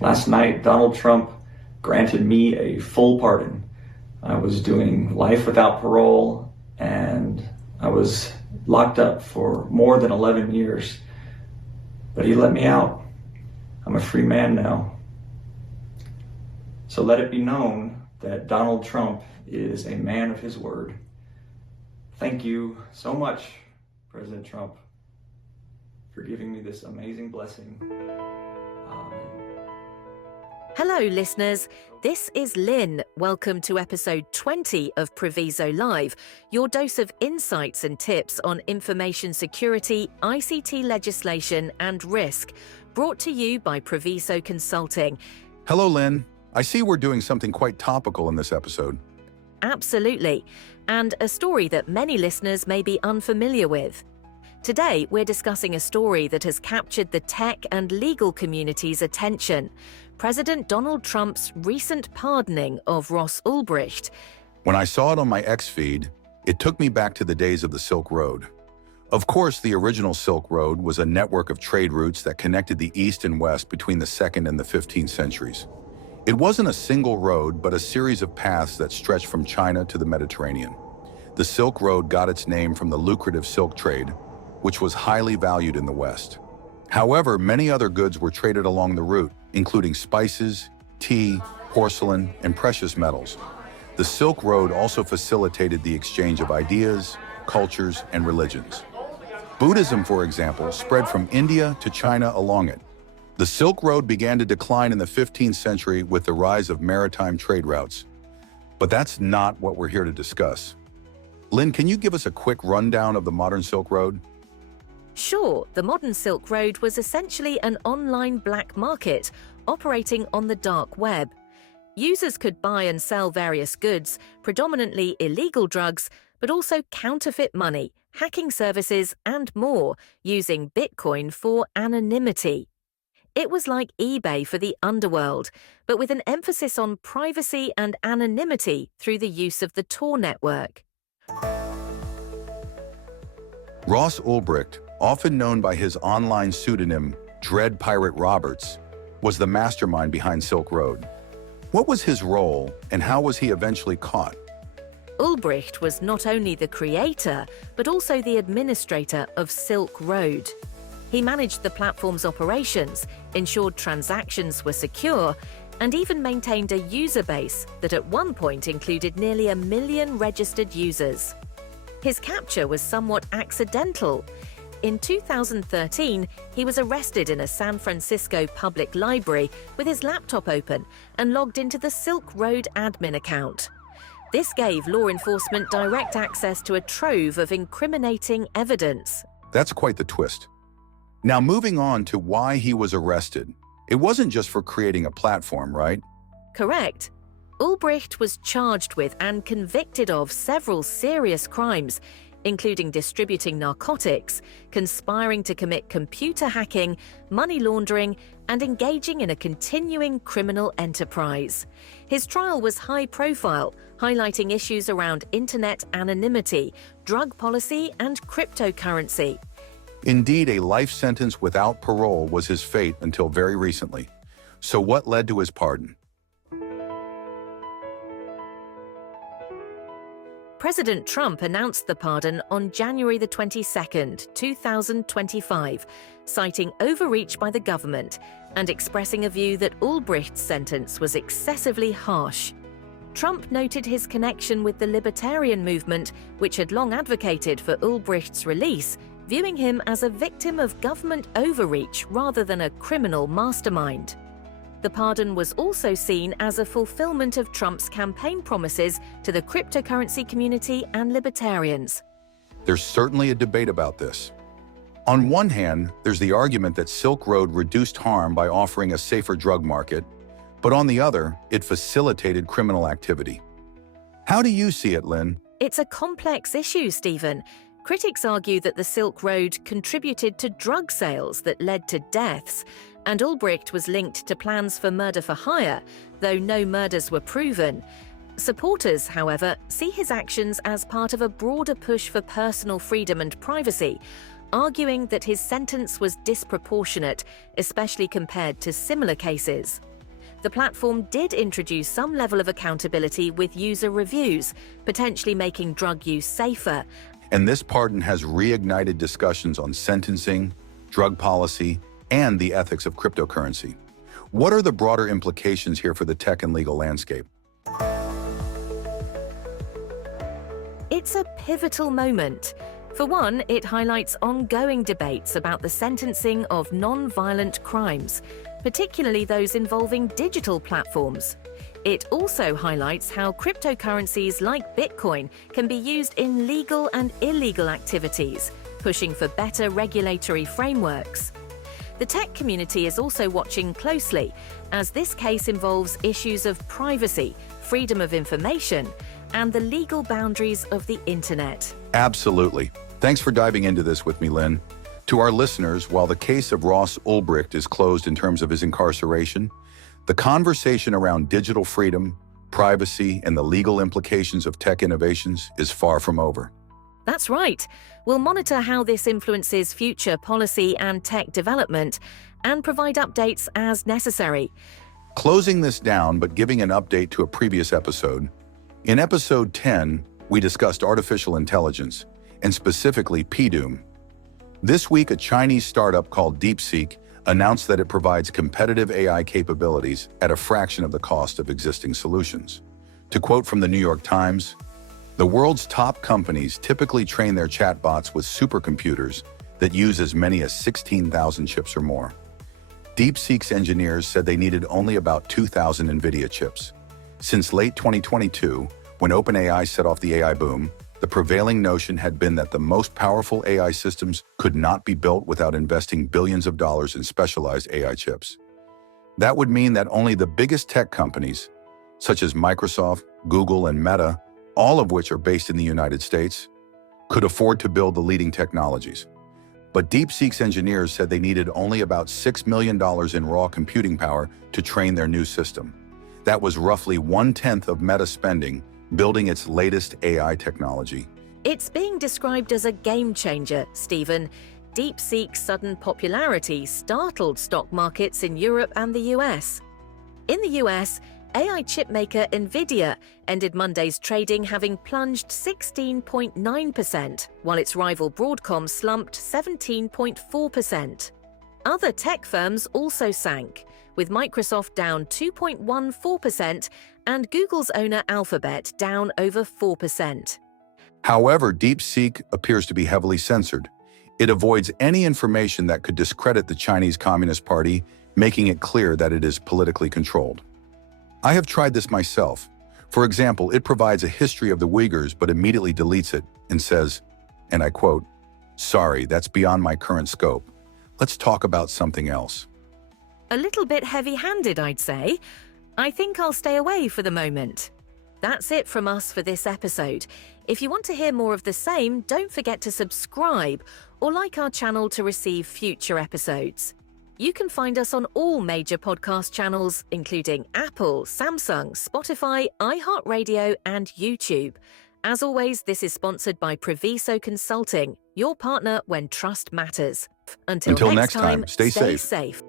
Last night, Donald Trump granted me a full pardon. I was doing life without parole, and I was locked up for more than 11 years. But he let me out. I'm a free man now. So let it be known that Donald Trump is a man of his word. Thank you so much, President Trump, for giving me this amazing blessing. Hello, listeners. This is Lyn. Welcome to episode 20 of Priviso Live, your dose of insights and tips on information security, ICT legislation, and risk, brought to you by Priviso Consulting. Hello, Lyn. I see we're doing something quite topical in this episode. Absolutely. And a story that many listeners may be unfamiliar with. Today, we're discussing a story that has captured the tech and legal community's attention. President Donald Trump's recent pardoning of Russ Albright. When I saw it on my X feed, it took me back to the days of the Silk Road. Of course, the original Silk Road was a network of trade routes that connected the East and West between the 2nd and the 15th centuries. It wasn't a single road, but a series of paths that stretched from China to the Mediterranean. The Silk Road got its name from the lucrative silk trade, which was highly valued in the West. However, many other goods were traded along the route, including spices, tea, porcelain, and precious metals. The Silk Road also facilitated the exchange of ideas, cultures, and religions. Buddhism, for example, spread from India to China along it. The Silk Road began to decline in the 15th century with the rise of maritime trade routes. But that's not what we're here to discuss. Lyn, can you give us a quick rundown of the modern Silk Road? Sure, the modern Silk Road was essentially an online black market operating on the dark web. Users could buy and sell various goods, predominantly illegal drugs, but also counterfeit money, hacking services, and more, using Bitcoin for anonymity. It was like eBay for the underworld, but with an emphasis on privacy and anonymity through the use of the Tor network. Russ Albright, often known by his online pseudonym Dread Pirate Roberts, was the mastermind behind Silk Road. What was his role, and how was he eventually caught? Albright was not only the creator, but also the administrator of Silk Road. He managed the platform's operations, ensured transactions were secure, and even maintained a user base that at one point included nearly 1 million registered users. His capture was somewhat accidental. In 2013, he was arrested in a San Francisco public library with his laptop open and logged into the Silk Road admin account. This gave law enforcement direct access to a trove of incriminating evidence. That's quite the twist. Now, moving on to why he was arrested. It wasn't just for creating a platform, right? Correct. Albright was charged with and convicted of several serious crimes, including distributing narcotics, conspiring to commit computer hacking, money laundering, and engaging in a continuing criminal enterprise. His trial was high profile, highlighting issues around internet anonymity, drug policy, and cryptocurrency. Indeed, a life sentence without parole was his fate until very recently. So what led to his pardon? President Trump announced the pardon on January the 22nd, 2025, citing overreach by the government and expressing a view that Albright's sentence was excessively harsh. Trump noted his connection with the libertarian movement, which had long advocated for Albright's release, viewing him as a victim of government overreach rather than a criminal mastermind. The pardon was also seen as a fulfillment of Trump's campaign promises to the cryptocurrency community and libertarians. There's certainly a debate about this. On one hand, there's the argument that Silk Road reduced harm by offering a safer drug market, but on the other, it facilitated criminal activity. How do you see it, Lyn? It's a complex issue, Stephen. Critics argue that the Silk Road contributed to drug sales that led to deaths, and Albright was linked to plans for murder for hire, though no murders were proven. Supporters, however, see his actions as part of a broader push for personal freedom and privacy, arguing that his sentence was disproportionate, especially compared to similar cases. The platform did introduce some level of accountability with user reviews, potentially making drug use safer. And this pardon has reignited discussions on sentencing, drug policy, and the ethics of cryptocurrency. What are the broader implications here for the tech and legal landscape? It's a pivotal moment. For one, it highlights ongoing debates about the sentencing of non-violent crimes, particularly those involving digital platforms. It also highlights how cryptocurrencies like Bitcoin can be used in legal and illegal activities, pushing for better regulatory frameworks. The tech community is also watching closely, as this case involves issues of privacy, freedom of information, and the legal boundaries of the internet. Absolutely. Thanks for diving into this with me, Lyn. To our listeners, while the case of Russ Albright is closed in terms of his incarceration, the conversation around digital freedom, privacy, and the legal implications of tech innovations is far from over. That's right. We'll monitor how this influences future policy and tech development and provide updates as necessary. Closing this down, but giving an update to a previous episode. In episode 10, we discussed artificial intelligence, and specifically PDOM. This week, a Chinese startup called DeepSeek announced that it provides competitive AI capabilities at a fraction of the cost of existing solutions. To quote from the New York Times, "The world's top companies typically train their chatbots with supercomputers that use as many as 16,000 chips or more. DeepSeek's engineers said they needed only about 2,000 NVIDIA chips. Since late 2022, when OpenAI set off the AI boom, the prevailing notion had been that the most powerful AI systems could not be built without investing billions of dollars in specialized AI chips. That would mean that only the biggest tech companies, such as Microsoft, Google, and Meta, all of which are based in the United States, could afford to build the leading technologies. But DeepSeek's engineers said they needed only about $6 million in raw computing power to train their new system. That was roughly 1/10 of Meta spending building its latest AI technology." It's being described as a game changer, Stephen. DeepSeek's sudden popularity startled stock markets in Europe and the US. In the US, AI chipmaker NVIDIA ended Monday's trading having plunged 16.9%, while its rival Broadcom slumped 17.4%. Other tech firms also sank, with Microsoft down 2.14% and Google's owner Alphabet down over 4%. However, DeepSeek appears to be heavily censored. It avoids any information that could discredit the Chinese Communist Party, making it clear that it is politically controlled. I have tried this myself. For example, it provides a history of the Uyghurs but immediately deletes it and says, and I quote, "Sorry, that's beyond my current scope. Let's talk about something else." A little bit heavy-handed, I'd say. I think I'll stay away for the moment. That's it from us for this episode. If you want to hear more of the same, don't forget to subscribe or like our channel to receive future episodes. You can find us on all major podcast channels, including Apple, Samsung, Spotify, iHeartRadio, and YouTube. As always, this is sponsored by Priviso Consulting, your partner when trust matters. Until next time, stay safe. safe.